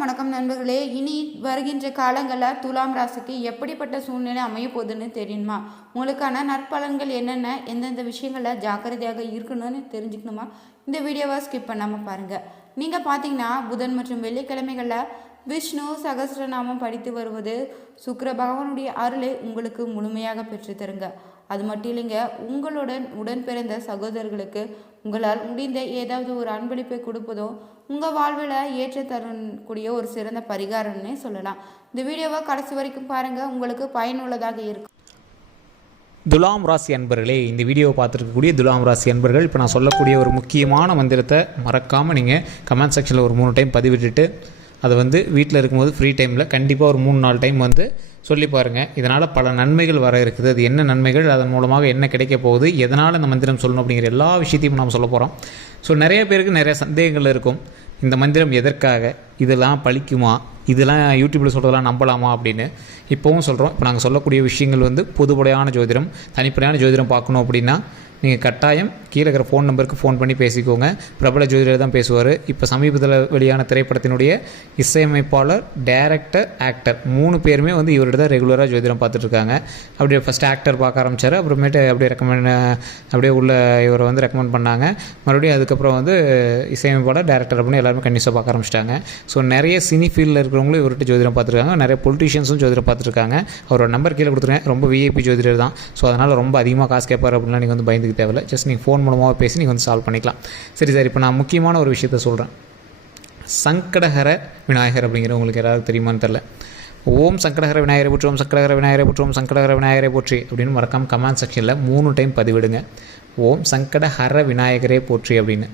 வணக்கம் நண்பர்களே. இனி வருகின்ற காலங்களில் துலாம் ராசிக்கு எப்படிப்பட்ட சூழ்நிலை அமைய போகுதுன்னு தெரியுமா? உங்களுக்கான நற்பலன்கள் என்னென்ன, எந்தெந்த விஷயங்களில் ஜாக்கிரதையாக இருக்கணும்னு தெரிஞ்சுக்கணுமா? இந்த வீடியோவை ஸ்கிப் பண்ணாமல் பாருங்கள். நீங்கள் பார்த்தீங்கன்னா புதன் மற்றும் வெள்ளிக்கிழமைகளில் விஷ்ணு சகஸ்ரநாமம் படித்து வருவது சுக்கிர பகவானுடைய அருளை உங்களுக்கு முழுமையாக பெற்றுத்தருங்க. அது மட்டும் இல்லைங்க, உங்களுடன் உடன் பிறந்த சகோதரர்களுக்கு உங்களால் முடிந்த ஏதாவது ஒரு அன்பளிப்பை கொடுப்பதும் உங்கள் வாழ்வில் ஏற்ற தரக்கூடிய ஒரு சிறந்த பரிகாரம்னே சொல்லலாம். இந்த வீடியோவை கடைசி வரைக்கும் பாருங்கள், உங்களுக்கு பயனுள்ளதாக இருக்கும். துலாம் ராசி அன்பர்களே, இந்த வீடியோவை பார்த்துருக்கக்கூடிய துலாம் ராசி அன்பர்கள், இப்போ நான் சொல்லக்கூடிய ஒரு முக்கியமான மந்திரத்தை மறக்காமல் நீங்கள் கமெண்ட் செக்ஷனில் ஒரு 3 டைம் பதிவிட்டுட்டு அதை வீட்டில் இருக்கும்போது ஃப்ரீ டைமில் கண்டிப்பாக ஒரு 3-4 டைம் சொல்லி பாருங்கள். இதனால் பல நன்மைகள் வர இருக்குது. அது என்ன நன்மைகள், அதன் மூலமாக என்ன கிடைக்க போகுது, எதனால் இந்த மந்திரம் சொல்லணும் அப்படிங்கிற எல்லா விஷயத்தையும் நாம் சொல்ல போகிறோம். ஸோ நிறைய பேருக்கு நிறைய சந்தேகங்கள் இருக்கும். இந்த மந்திரம் எதற்காக, இதெல்லாம் பழிக்குமா, இதெல்லாம் யூடியூப்பில் சொல்கிறதெல்லாம் நம்பலாமா அப்படின்னு. இப்போவும் சொல்கிறோம். இப்போ நாங்கள் சொல்லக்கூடிய விஷயங்கள் பொதுப்படையான ஜோதிடம். தனிப்படையான ஜோதிடம் பார்க்கணும் அப்படின்னா நீங்கள் கட்டாயம் கீழே இருக்கிற ஃபோன் நம்பருக்கு ஃபோன் பண்ணி பேசிக்கோங்க. பிரபல ஜோதிடர் தான் பேசுவார். இப்போ சமீபத்தில் வெளியான திரைப்படத்தினுடைய இசையமைப்பாளர், டைரக்டர், ஆக்டர் 3 பேருமே இவர்கிட்ட தான் ரெகுலராக ஜோதிடம் பார்த்துட்ருக்காங்க. அப்படியே ஃபஸ்ட் ஆக்டர் பார்க்க ஆரம்பித்தார். அப்புறமேட்டு அப்படியே உள்ள இவரை ரெக்கமெண்ட் பண்ணாங்க. மறுபடியும் அதுக்கப்புறம் இசையமைப்பாளர், டைரக்டர் அப்படின்னு எல்லாருமே கண்டிப்பாக பார்க்க ஆரம்பிச்சிட்டாங்க. ஸோ நிறைய சினி ஃபீல்டில் இருக்கிறவங்களும் இவர்கிட்ட ஜோதிடம் பார்த்துருக்காங்க. நிறைய பொலிட்டீஷியன்ஸும் ஜோதிடம் பார்த்துருக்காங்க. அவரோட நம்பர் கீழே கொடுத்துருக்கேன். ரொம்ப விஐபி ஜோதிடர் தான். ஸோ அதனால் ரொம்ப அதிகமாக காசு கேட்பார் அப்படின்னா நீங்கள் பயந்து தேவையில்லை. ஜஸ்ட் நீங்கள் ஃபோன் மூலமாக பேசி நீங்கள் சால்வ் பண்ணிக்கலாம். சரி சார், இப்போ நான் முக்கியமான ஒரு விஷயத்த சொல்கிறேன். சங்கடஹர விநாயகர் அப்படிங்கிற உங்களுக்கு யாராவது தெரியுமான்னு தெரில. ஓம் சங்கடஹர விநாயகரை போற்றி, ஓம் சங்கடஹர விநாயகரை போற்றி, ஓம் சங்கடஹர விநாயகரை போற்றி அப்படின்னு மறக்காமல் கமெண்ட் செக்ஷனில் 3 டைம் பதிவிடுங்க. ஓம் சங்கடஹர விநாயகரே போற்றி அப்படின்னு.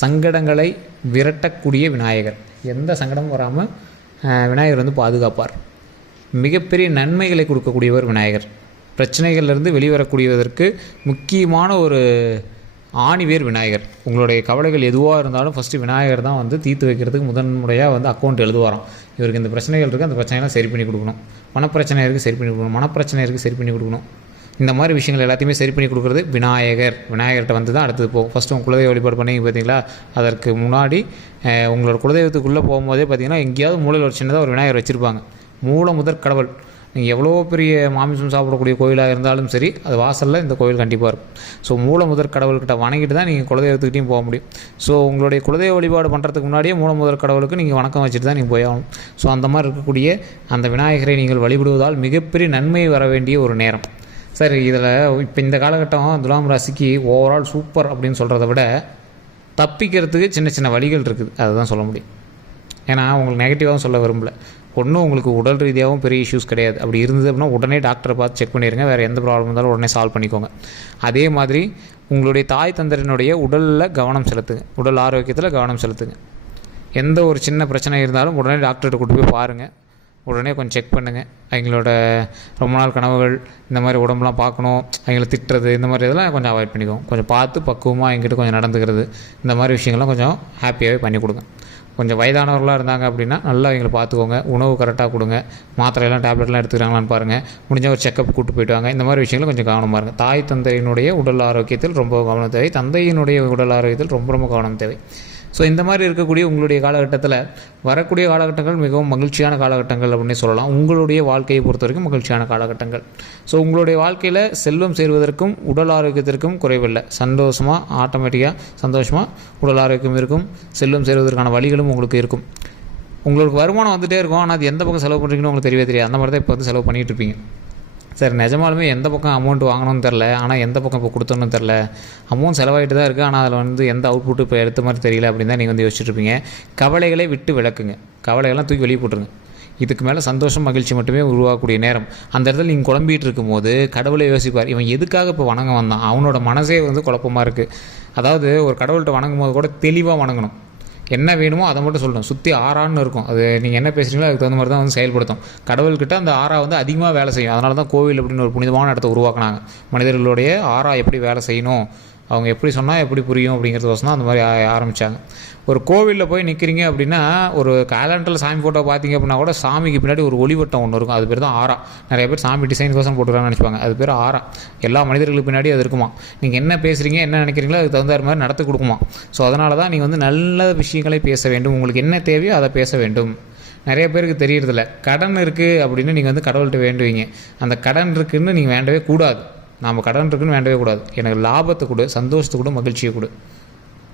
சங்கடங்களை விரட்டக்கூடிய விநாயகர், எந்த சங்கடமும் வராமல் விநாயகர் பாதுகாப்பார். மிகப்பெரிய நன்மைகளை கொடுக்கக்கூடியவர் விநாயகர். பிரச்சனைகள்லேருந்து வெளிவரக்கூடியதற்கு முக்கியமான ஒரு ஆணிவேர் விநாயகர். உங்களுடைய கவலைகள் எதுவாக இருந்தாலும் ஃபஸ்ட்டு விநாயகர் தான் தீர்த்து வைக்கிறதுக்கு முதன்முறையாக அக்கௌண்ட் எழுதுவாராம். இவருக்கு இந்த பிரச்சனைகள் இருக்குது, அந்த பிரச்சனைலாம் சரி பண்ணி கொடுக்கணும். பணப்பிரச்சனை இருக்குது, சரி பண்ணி கொடுக்கணும். மனப்பிரச்சனை இருக்குது, சரி பண்ணி கொடுக்கணும். இந்த மாதிரி விஷயங்கள் எல்லாத்தையுமே சரி பண்ணி கொடுக்குறது விநாயகர். விநாயகர்கிட்ட தான் அடுத்தது போகும். ஃபஸ்ட்டு உங்கள் குலதெய்வ வழிபாடு பண்ணி பார்த்தீங்களா, அதற்கு முன்னாடி உங்களோட குலதெய்வத்துக்குள்ளே போகும்போதே பார்த்தீங்கன்னா எங்கேயாவது மூலையில் ஒரு சின்னதாக ஒரு விநாயகர் வச்சுருப்பாங்க. மூல முதற் கடவுள். நீங்கள் எவ்வளோ பெரிய மாமிசம் சாப்பிடக்கூடிய கோயிலாக இருந்தாலும் சரி, அது வாசலில் இந்த கோயில் கண்டிப்பாக இருக்கும். ஸோ மூல முதற் கடவுள்கிட்ட வணங்கிட்டு தான் நீங்கள் குலதெய்வத்துக்கிட்டையும் போக முடியும். ஸோ உங்களுடைய குலதெய்வ வழிபாடு பண்ணுறதுக்கு முன்னாடியே மூல முதற் கடவுளுக்கு நீங்கள் வணக்கம் வச்சுட்டு தான் நீங்கள் போய் ஆகணும். ஸோ அந்த மாதிரி இருக்கக்கூடிய அந்த விநாயகரை நீங்கள் வழிபடுவதால் மிகப்பெரிய நன்மை வர வேண்டிய ஒரு நேரம். சரி, இதில் இப்போ இந்த காலகட்டம் துலாம் ராசிக்கு ஓவரால் சூப்பர் அப்படின்னு சொல்கிறத விட தப்பிக்கிறதுக்கு சின்ன சின்ன வழிகள் இருக்குது. அதுதான் சொல்ல முடியும். ஏன்னா உங்களுக்கு நெகட்டிவாகவும் சொல்ல விரும்பலை. ஒன்றும் உங்களுக்கு உடல் ரீதியாகவும் பெரிய இஷ்யூஸ் கிடையாது. அப்படி இருந்தது அப்படின்னா உடனே டாக்டரை பார்த்து செக் பண்ணிடுங்க. வேறு எந்த ப்ராப்ளம் இருந்தாலும் உடனே சால்வ் பண்ணிக்கோங்க. அதே மாதிரி உங்களுடைய தாய் தந்தரினுடைய உடலில் கவனம் செலுத்துங்க. உடல் ஆரோக்கியத்தில் கவனம் செலுத்துங்க. எந்த ஒரு சின்ன பிரச்சனை இருந்தாலும் உடனே டாக்டர்கிட்ட கூட்டு போய் பாருங்கள். உடனே கொஞ்சம் செக் பண்ணுங்கள். அவங்களோட ரொம்ப நாள் கனவுகள், இந்த மாதிரி உடம்புலாம் பார்க்கணும், அவங்கள திட்டுறது, இந்த மாதிரி இதெல்லாம் கொஞ்சம் அவாய்ட் பண்ணிக்கோங்க. கொஞ்சம் பார்த்து பக்குவமாக எங்கிட்ட கொஞ்சம் நடந்துக்கிறது, இந்த மாதிரி விஷயங்கள்லாம் கொஞ்சம் ஹாப்பியாகவே பண்ணி கொடுங்க. கொஞ்சம் வயதானவர்களாக இருந்தாங்க அப்படின்னா நல்லா அவங்களை பார்த்துக்கோங்க. உணவு கரெக்டாக கொடுங்க. மாத்திரையெல்லாம் டேப்லெட்லாம் எடுத்துக்கிறாங்களான்னு பாருங்கள். முடிஞ்ச ஒரு செக்கப் கூப்பிட்டு போய்ட்டு வாங்க. இந்த மாதிரி விஷயங்களும் கொஞ்சம் கவனமாக இருங்க. தாய் தந்தையினுடைய உடல் ஆரோக்கியத்தில் ரொம்ப கவனம் தேவை. தந்தையினுடைய உடல் ஆரோக்கியத்தில் ரொம்ப ரொம்ப கவனம் தேவை. ஸோ இந்த மாதிரி இருக்கக்கூடிய உங்களுடைய காலகட்டத்தில் வரக்கூடிய காலகட்டங்கள் மிகவும் மகிழ்ச்சியான காலகட்டங்கள் அப்படின்னு சொல்லலாம். உங்களுடைய வாழ்க்கையை பொறுத்த வரைக்கும் மகிழ்ச்சியான காலகட்டங்கள். ஸோ உங்களுடைய வாழ்க்கையில் செல்வம் சேருவதற்கும் உடல் ஆரோக்கியத்திற்கும் குறைவில்லை. ஆட்டோமேட்டிக்காக சந்தோஷமாக உடல் ஆரோக்கியம் இருக்கும். செல்வம் சேருவதற்கான வழிகளும் உங்களுக்கு இருக்கும். உங்களுக்கு வருமானம் வந்துகிட்டே இருக்கும். ஆனால் அது எந்த பக்கம் செலவு பண்ணுறீங்கன்னு உங்களுக்கு தெரியவே தெரியாது. அந்த மாதிரி தான் இப்போ செலவு பண்ணிகிட்டு இருப்பீங்க. சார், நிஜமாலுமே எந்த பக்கம் அமௌண்ட் வாங்கணும்னு தெரில, ஆனால் எந்த பக்கம் இப்போ கொடுத்தோன்னு தெரில. அமௌண்ட் செலவாகிட்டு தான் இருக்குது, ஆனால் அதில் எந்த அவுட்புட்டு இப்போ எடுத்த மாதிரி தெரியல அப்படின்னு தான் நீங்கள் யோசிச்சுட்ருப்பீங்க. கவலைகளை விட்டு விளக்குங்க. கவலைகள்லாம் தூக்கி வெளியே போட்டுருங்க. இதுக்கு மேலே சந்தோஷம், மகிழ்ச்சி மட்டுமே உருவாக்கக்கூடிய நேரம். அந்த இடத்துல நீங்கள் குழம்பிகிட்டு இருக்கும்போது கடவுளை யோசிப்பார். இவன் எதுக்காக இப்போ வணங்க வந்தான்? அவனோட மனசே குழப்பமாக இருக்குது. அதாவது ஒரு கடவுள்கிட்ட வணங்கும் போது கூட தெளிவாக வணங்கணும். என்ன வேணுமோ அதை மட்டும் சொல்லணும். சுற்றி ஆறான்னு இருக்கும். அது நீங்கள் என்ன பேசுகிறீங்களோ அதுக்கு தகுந்த மாதிரி தான் செயல்படுத்தும். கடவுள்கிட்ட அந்த ஆறா அதிகமாக வேலை செய்யும். அதனால தான் கோவில் அப்படின்னு ஒரு புனிதமான இடத்த உருவாக்குனாங்க. மனிதர்களுடைய ஆறா எப்படி வேலை செய்யணும், அவங்க எப்படி சொன்னால் எப்படி புரியும் அப்படிங்கிறதுக்கோசம் தான் அந்த மாதிரி ஆரம்பித்தாங்க. ஒரு கோவிலில் போய் நிற்கிறீங்க அப்படின்னா, ஒரு கேலண்டரில் சாமி ஃபோட்டோ பார்த்தீங்க அப்படின்னா கூட சாமிக்கு பின்னாடி ஒரு ஒளிவட்டம் ஒன்று இருக்கும். அது பேர் தான் ஆரா. நிறைய பேர் சாமி டிசைனுக்கோசம் போட்டுருக்காங்கன்னு நினச்சிப்பாங்க. அது பேர் ஆரா. எல்லா மனிதர்களுக்கு பின்னாடி அது இருக்குமா. நீங்கள் என்ன பேசுகிறீங்க, என்ன நினைக்கிறீங்களோ அதுக்கு தகுந்த மாதிரி நடத்தி கொடுக்குமா. ஸோ அதனால தான் நீங்கள் வந்து நல்ல விஷயங்களை பேச வேண்டும். உங்களுக்கு என்ன தேவையோ அதை பேச வேண்டும். நிறைய பேருக்கு தெரியறதில்ல. கடன் இருக்குது அப்படின்னு நீங்கள் வந்து கடவுள்கிட்ட வேண்டுவீங்க. அந்த கடன் இருக்குதுன்னு நீங்கள் வேண்டவே கூடாது. நாம் கடன் இருக்குன்னு வேண்டவே கூடாது. எனக்கு லாபத்தை கொடு, சந்தோஷத்தை கொடு, மகிழ்ச்சியை கொடு,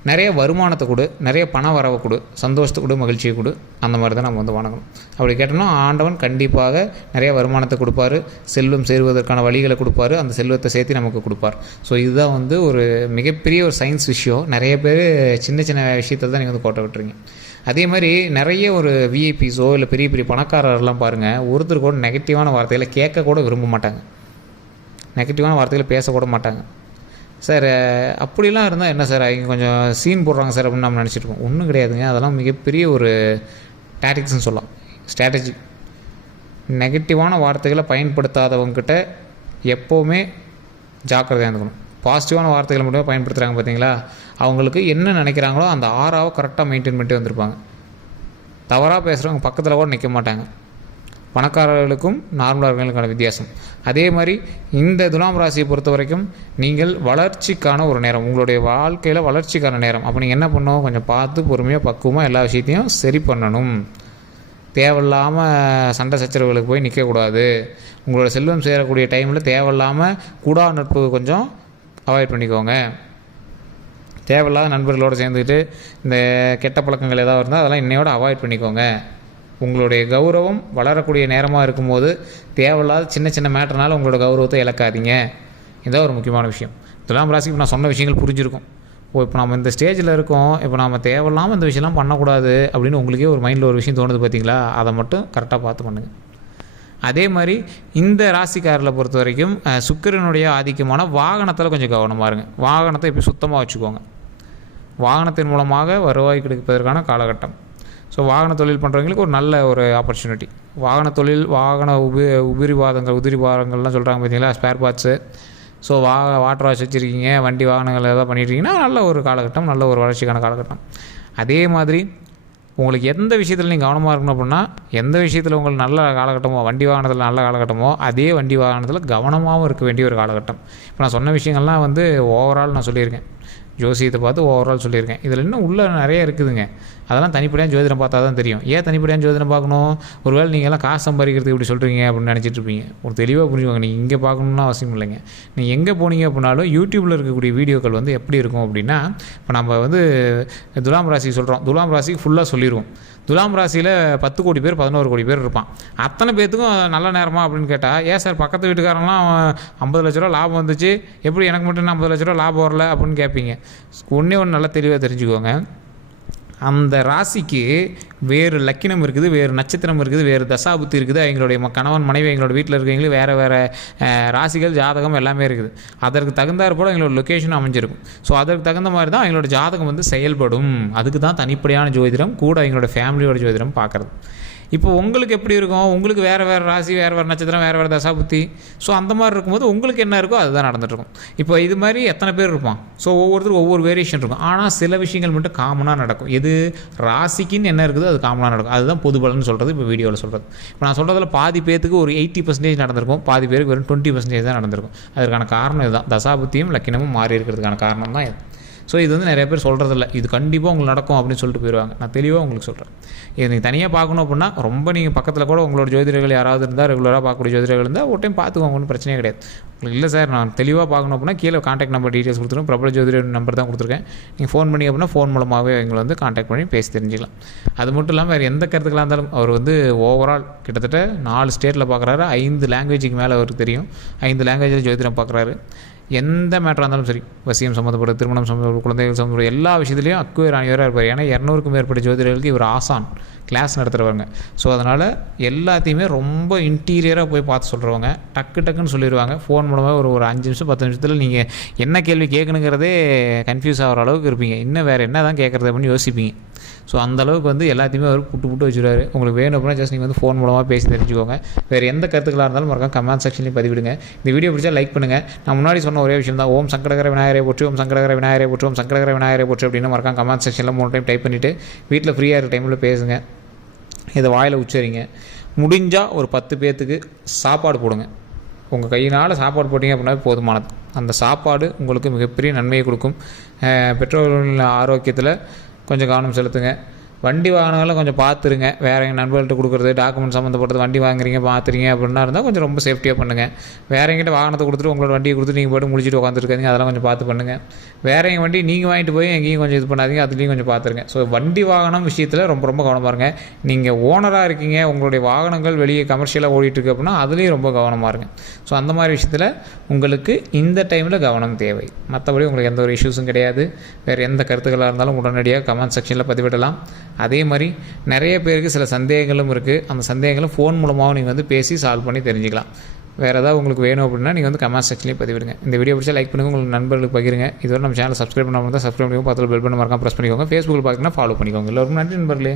நிறைய வருமானத்தை கொடு, நிறைய பண வரவை கொடு, சந்தோஷத்தை கொடு, மகிழ்ச்சியை கொடு. அந்த மாதிரி தான் நம்ம வந்து வணங்கணும். அப்படி கேட்டோம்னா ஆண்டவன் கண்டிப்பாக நிறைய வருமானத்தை கொடுப்பாரு, செல்வம் சேருவதற்கான வழிகளை கொடுப்பாரு, அந்த செல்வத்தை சேர்த்து நமக்கு கொடுப்பார். ஸோ இதுதான் வந்து ஒரு மிகப்பெரிய ஒரு சயின்ஸ் விஷயம். நிறைய பேர் சின்ன சின்ன விஷயத்தை தான் நீங்கள் வந்து கோட்டை விட்டுறீங்க. அதே மாதிரி நிறைய ஒரு விஐபிஸோ இல்லை பெரிய பெரிய பணக்காரர்லாம் பாருங்கள், ஒருத்தர் கூட நெகட்டிவான வார்த்தைகளை கேட்க கூட விரும்ப மாட்டாங்க, நெகட்டிவான வார்த்தைகளை பேசக்கூட மாட்டாங்க. சார் அப்படிலாம் இருந்தால் என்ன சார், அவங்க கொஞ்சம் சீன் போடுறாங்க சார் அப்படின்னு நம்ம நினச்சிருக்கோம். ஒன்றும் கிடையாதுங்க. அதெல்லாம் மிகப்பெரிய ஒரு டாக்டிக்ஸ்னு சொல்லலாம், ஸ்ட்ராட்டஜி. நெகட்டிவான வார்த்தைகளை பயன்படுத்தாதவங்ககிட்ட எப்போவுமே ஜாக்கிரதையாக இருந்துக்கணும். பாசிட்டிவான வார்த்தைகளை மட்டுமே பயன்படுத்துகிறாங்க பார்த்தீங்களா, அவங்களுக்கு என்ன நினைக்கிறாங்களோ அந்த ஆறாவை கரெக்டாக மெயின்டைன் பண்ணிட்டு வந்திருப்பாங்க. தவறாக பேசுகிறவங்க பக்கத்தில் கூட நிற்க மாட்டாங்க. பணக்காரர்களுக்கும் நார்மலார்களுக்கான வித்தியாசம். அதே மாதிரி இந்த துலாம் ராசியை பொறுத்த வரைக்கும் நீங்கள் வளர்ச்சிக்கான ஒரு நேரம், உங்களுடைய வாழ்க்கையில் வளர்ச்சிக்கான நேரம். அப்போ நீங்கள் என்ன பண்ணணும், கொஞ்சம் பார்த்து பொறுமையாக பக்குவமாக எல்லா விஷயத்தையும் சரி பண்ணணும். தேவையில்லாமல் சண்டை சச்சரவுகளுக்கு போய் நிற்கக்கூடாது. உங்களோட செல்வம் சேரக்கூடிய டைமில் தேவையில்லாமல் கூடா நட்பு கொஞ்சம் அவாய்ட் பண்ணிக்கோங்க. தேவையில்லாத நண்பர்களோடு சேர்ந்துக்கிட்டு இந்த கெட்ட பழக்கங்கள் ஏதாவது இருந்தால் அதெல்லாம் இன்னையோட அவாய்ட் பண்ணிக்கோங்க. உங்களுடைய கௌரவம் வளரக்கூடிய நேரமாக இருக்கும்போது தேவையில்லாத சின்ன சின்ன மேட்டர்னால உங்களோட கௌரவத்தை இழக்காதீங்க. இதுதான் ஒரு முக்கியமான விஷயம். துலாம் ராசிக்கு நான் சொன்ன விஷயங்கள் புரிஞ்சிருக்கும். இப்போ நம்ம இந்த ஸ்டேஜில் இருக்கோம், இப்போ நம்ம தேவையில்லாமல் இந்த விஷயம்லாம் பண்ணக்கூடாது அப்படின்னு உங்களுக்கே ஒரு மைண்டில் ஒரு விஷயம் தோணுது பார்த்தீங்களா, அதை மட்டும் கரெக்டாக பார்த்து பண்ணுங்கள். அதே மாதிரி இந்த ராசிக்காரர்களை பொறுத்த வரைக்கும் சுக்கிரனுடைய ஆதிக்கமான வாகனத்தில் கொஞ்சம் கவனமாக இருங்க. வாகனத்தை இப்போ சுத்தமாக வச்சுக்கோங்க. வாகனத்தின் மூலமாக வருவாய் கிடைப்பதற்கான காலகட்டம். ஸோ வாகன தொழில் பண்ணுறவங்களுக்கு ஒரு நல்ல ஒரு ஆப்பர்ச்சுனிட்டி. வாகன தொழில், வாகன உதிரிபாதங்கள்லாம் சொல்கிறாங்க பார்த்தீங்களா, spare parts. So water wash வச்சுருக்கீங்க, வண்டி வாகனங்கள் ஏதாவது பண்ணிட்டுருக்கீங்கன்னா நல்ல ஒரு காலகட்டம், நல்ல ஒரு வளர்ச்சிக்கான காலகட்டம். அதே மாதிரி உங்களுக்கு எந்த விஷயத்தில் நீங்கள் கவனமாக இருக்கணும் அப்படின்னா, எந்த விஷயத்தில் உங்களுக்கு நல்ல காலகட்டமோ, வண்டி வாகனத்தில் நல்ல காலகட்டமோ, அதே வண்டி வாகனத்தில் கவனமாகவும் இருக்க வேண்டிய ஒரு காலகட்டம். இப்போ நான் சொன்ன விஷயங்கள்லாம் வந்து ஓவரால் நான் சொல்லியிருக்கேன், ஜோசியத்தை பார்த்து ஓவரால் சொல்லியிருக்கேன். இதில் இன்னும் உள்ளே நிறைய இருக்குதுங்க. அதெல்லாம் தனிப்படையாக ஜோதிடம் பார்த்தா தான் தெரியும். ஏன் தனிப்படையாக ஜோதிடம் பார்க்கணும்? ஒருவேளை நீங்கள் எல்லாம் காசு சம்பாதிக்கிறதுக்கு இப்படி சொல்கிறீங்க அப்படின்னு நினச்சிட்டு இருப்பீங்க. ஒரு தெளிவாக புரிஞ்சுவாங்க. நீங்கள் இங்கே பார்க்கணுன்னா அவசியம் இல்லைங்க. நீங்கள் எங்கே போனீங்க அப்படின்னாலும் யூடியூப்பில் இருக்கக்கூடிய வீடியோக்கள் வந்து எப்படி இருக்கும் அப்படின்னா, இப்போ நம்ம வந்து துலாம் ராசி சொல்கிறோம், துலாம் ராசிக்கு ஃபுல்லாக சொல்லிடுவோம். துலாம் ராசியில் 10 கோடி பேர் 11 கோடி பேர் இருப்பான். அத்தனை பேர்த்துக்கும் நல்ல நேரமா அப்படின்னு கேட்டால், ஏன் சார் பக்கத்து வீட்டுக்காரங்களாம் 50 லட்ச ரூபா லாபம் வந்துச்சு, எப்படி எனக்கு மட்டும் 50 லட்ச ரூபா லாபம் வரல அப்படின்னு கேட்பீங்க. ஒன்றே ஒன்று நல்லா தெளிவாக தெரிஞ்சுக்கோங்க. அந்த ராசிக்கு வேறு லக்கினம் இருக்குது, வேறு நட்சத்திரம் இருக்குது, வேறு தசாபுத்தி இருக்குது. எங்களுடைய கணவன் மனைவி எங்களோட வீட்டில் இருக்கவங்களுக்கு வேறு வேறு ராசிகள் ஜாதகம் எல்லாமே இருக்குது. அதற்கு தகுந்தாற் போல் எங்களோட லொக்கேஷன் அமைஞ்சிருக்கும். ஸோ அதற்கு தகுந்த மாதிரி தான் எங்களோட ஜாதகம் வந்து செயல்படும். அதுக்கு தான் தனிப்படையான ஜோதிடம் கூட எங்களோட ஃபேமிலியோட ஜோதிடம் பார்க்குறது. இப்போ உங்களுக்கு எப்படி இருக்கும், உங்களுக்கு வேறு வேறு ராசி, வேறு வேறு நட்சத்திரம், வேறு வேறு தசாபுத்தி. ஸோ அந்த மாதிரி இருக்கும்போது உங்களுக்கு என்ன இருக்கோ அதுதான் நடந்துகிட்ருக்கும். இப்போ இது மாதிரி எத்தனை பேர் இருப்பான். ஸோ ஒவ்வொருத்தருக்கும் ஒவ்வொரு வேரியேஷன் இருக்கும். ஆனால் சில விஷயங்கள் மட்டும் காமனாக நடக்கும். எது ராசிக்குன்னு என்ன இருக்குதோ அது காமனாக நடக்கும். அதுதான் பொது பலன்னு சொல்கிறது. இப்போ வீடியோவில் சொல்கிறது. இப்போ நான் சொல்கிறதுல பாதி பேருக்கு ஒரு 80% நடந்திருக்கும், பாதி பேருக்கு வெறும் 20% தான் நடந்திருக்கும். அதற்கான காரணம் இதுதான். தசாபுத்தியும் லக்கினமும் மாறி இருக்கிறதுக்கான காரணம் தான் இது. ஸோ இது வந்து நிறைய பேர் சொல்கிறதில்ல. இது கண்டிப்பாக உங்களுக்கு நடக்கும் அப்படின்னு சொல்லிட்டு போயிடுவாங்க. நான் தெளிவாக உங்களுக்கு சொல்கிறேன். இது நீங்கள் தனியாக பார்க்கணும் அப்படின்னா, ரொம்ப நீங்கள் பக்கத்தில் கூட உங்களோட ஜோதிடர்கள் யாராவது இருந்தால், ரெகுலராக பார்க்கக்கூடிய ஜோதிடர்கள் இருந்தால் ஒரு டைம் பார்த்துக்கோங்க, ஒன்றும் பிரச்சனையே கிடையாது. உங்களுக்கு இல்லை சார் நான் தெளிவாக பார்க்கணும் அப்படின்னா கீழே கான்டாக்ட் நம்பர் டீட்டெயில்ஸ் கொடுத்துருக்கோம். பிரபல ஜோதிடர் நம்பர் தான் கொடுத்துருக்கேன். நீங்கள் ஃபோன் பண்ணி அப்படின்னா ஃபோன் மூலமாகவே எங்களை வந்து கான்டாக்ட் பண்ணி பேசி தெரிஞ்சிக்கலாம். அது மட்டும் இல்லாமல் வேறு எந்த கருத்துக்களாக இருந்தாலும் அவர் வந்து ஓவரால் கிட்டத்தட்ட 4 ஸ்டேட்டில் பார்க்குறாரு. 5 லாங்குவேஜுக்கு மேலே அவருக்கு தெரியும். 5 லாங்குவேஜில் ஜோதிடம் பார்க்குறாரு. எந்த மேட்டராக இருந்தாலும் சரி, வசியம் சம்மந்தப்பட்ட, திருமணம் சம்மந்தப்பட்ட, குழந்தைகள் சம்மந்தப்பட்ட எல்லா விஷயத்துலையும் அக்குவேர் அணிவராக இருப்பார். ஏன்னா 200க்கும் மேற்பட்ட ஜோதிடர்களுக்கு இவர் ஆசான், கிளாஸ் நடத்துகிறவங்க. ஸோ அதனால் எல்லாத்தையுமே ரொம்ப இன்டீரியராக போய் பார்த்து சொல்கிறவங்க. டக்குன்னு சொல்லிடுவாங்க. ஃபோன் மூலமாக ஒரு 5 நிமிஷம் 10 நிமிஷத்தில் நீங்கள் என்ன கேள்வி கேட்கணுங்கிறதே கன்ஃபியூஸ் ஆகிற அளவுக்கு இருப்பீங்க. இன்னும் வேறு என்ன தான் கேட்குறது அப்படின்னு யோசிப்பீங்க. ஸோ அந்தளவுக்கு வந்து எல்லாத்தையுமே அவர் புட்டு வச்சுருவாரு. உங்களுக்கு வேணும் அப்படின்னா ஜஸ்ட் நீங்கள் வந்து ஃபோன் மூலமாக பேசி தெரிஞ்சுக்கோங்க. வேறு எந்த கருத்துக்களாக இருந்தாலும் மறக்காம கமெண்ட் செக்ஷன்லையும் பதிவிடுங்க. இந்த வீடியோ பிடிச்சா லைக் பண்ணுங்கள். நான் முன்னாடி சொன்ன ஒரே விஷயம் தான், ஓம் சங்கடகர விநாயகரை போற்றி, ஓம் சங்கடகர விநாயகரை போற்றி, ஓம் சங்கடகர விநாயகரை போற்றி அப்படின்னு மறக்காம கமெண்ட் செக்ஷனில் 3 டைம் டைப் பண்ணிவிட்டு வீட்டில் ஃப்ரீயாக இருக்கிற டைமில் பேசுங்க. இதை வாயில் உச்சரிங்க. முடிஞ்சால் ஒரு 10 பேர்த்துக்கு சாப்பாடு போடுங்க. உங்கள் கையினால் சாப்பாடு போட்டிங்க அப்படின்னா போதுமானது. அந்த சாப்பாடு உங்களுக்கு மிகப்பெரிய நன்மையை கொடுக்கும். பெற்றோர்கள் ஆரோக்கியத்தில் கொஞ்சம் கவனம் செலுத்துங்க. வண்டி வாகனங்களை கொஞ்சம் பார்த்துருங்க. வேறு எங்கள் நண்பர்கள்ட்ட கொடுக்குறது, டாக்குமெண்ட் சம்மந்தப்பட்டது, வண்டி வாங்குறீங்க பார்த்துறீங்க அப்படின்னா இருந்தால் கொஞ்சம் ரொம்ப சேஃப்டியாக பண்ணுங்கள். வேறு எங்கிட்ட வாகனத்தை கொடுத்துட்டு உங்களோட வண்டியை கொடுத்துட்டு நீங்கள் போய்ட்டு முடிச்சுட்டு உட்காந்துருக்காதீங்க. அதெல்லாம் கொஞ்சம் பார்த்து பண்ணுங்கள். வேறு எங்கள் வண்டி நீங்கள் வாங்கிட்டு போய் எங்கேயும் கொஞ்சம் இது பண்ணாதீங்க. அதுலேயும் கொஞ்சம் பார்த்துருங்க. ஸோ வண்டி வாகனம் விஷயத்தில் ரொம்ப கவனமாக இருங்க. நீங்கள் ஓனராக இருக்கீங்க, உங்களுடைய வாகனங்கள் வெளியே கமர்ஷியலாக ஓடிட்டுருக்கு அப்படின்னா அதுலேயும் ரொம்ப கவனமாக இருங்க. ஸோ அந்த மாதிரி விஷயத்தில் உங்களுக்கு இந்த டைமில் கவனம் தேவை. மற்றபடி உங்களுக்கு எந்த ஒரு இஷ்யூஸும் கிடையாது. வேறு எந்த கருத்துக்களாக இருந்தாலும் உடனடியாக கமெண்ட் செக்ஷனில் பதிவிடலாம். அதே மாதிரி நிறைய பேருக்கு சில சந்தேகங்களும் இருக்குது. அந்த சந்தேகங்களும் ஃபோன் மூலமாக நீங்கள் வந்து பேசி சால்வ் பண்ணி தெரிஞ்சுக்கலாம். வேறு ஏதாவது உங்களுக்கு வேணும் அப்படின்னா நீங்கள் வந்து கமெண்ட் செக்ஷன்லேயே பதிவிடுங்க. இந்த வீடியோ பிடிச்சா லைக் பண்ணுங்கள், உங்களுக்கு நண்பர்களுக்கு பகிருங்க. இதுவரை நம்ம சேனல் சப்ஸ்கிரைப் பண்ணாமல் தான் சப்ஸ்கிரைப் பண்ணிக்கோங்க. பக்கத்தில் பெல் பண்ண மறக்காம ப்ரெஸ் பண்ணிக்கோங்க. ஃபேஸ்புக்கில் பார்த்தீங்கன்னா ஃபாலோ பண்ணிக்கோங்க. எல்லோருக்கும் நன்றி நண்பர்களே.